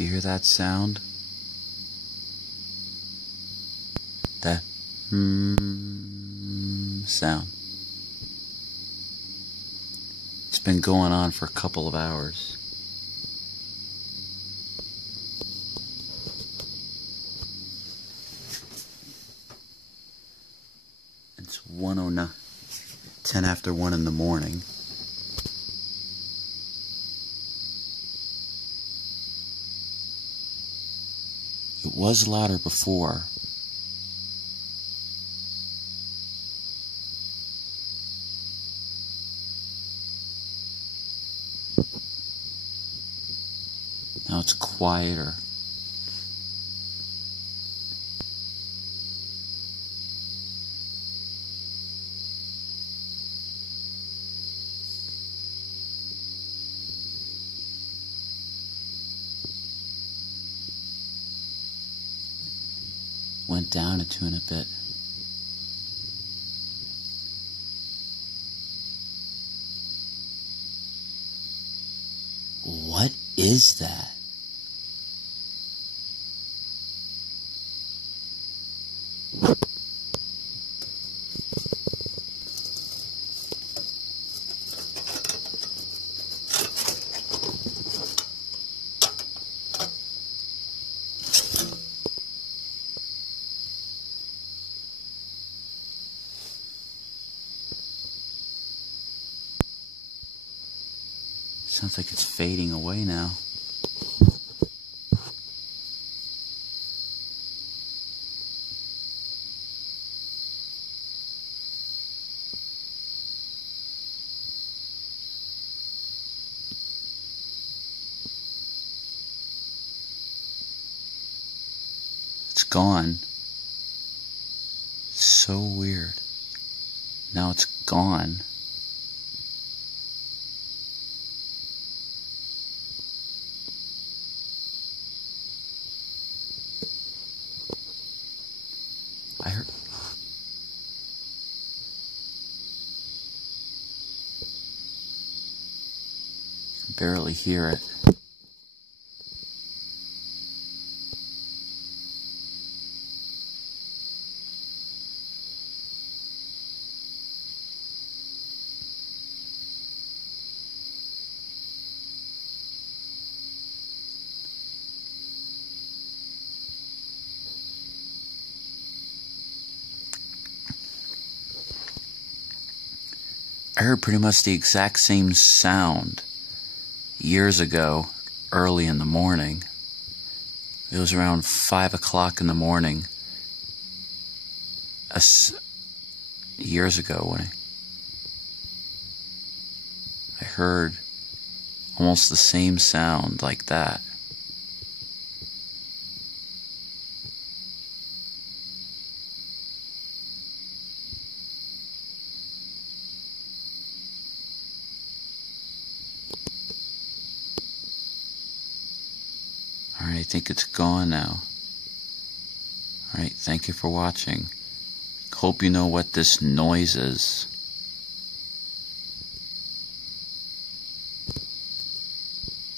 You hear that sound? That sound. It's been going on for a couple of hours. It's 1:09, 10 after 1 in the morning. It was louder before. Now it's quieter. Went down a tune a bit. What is that? Sounds like it's fading away now. It's gone. So weird. Now it's gone. I heard. You can barely hear it. I heard pretty much the exact same sound years ago, early in the morning. It was around 5 o'clock in the morning. Years ago when I heard almost the same sound like that. Alright, I think it's gone now. Alright, thank you for watching. Hope you know what this noise is.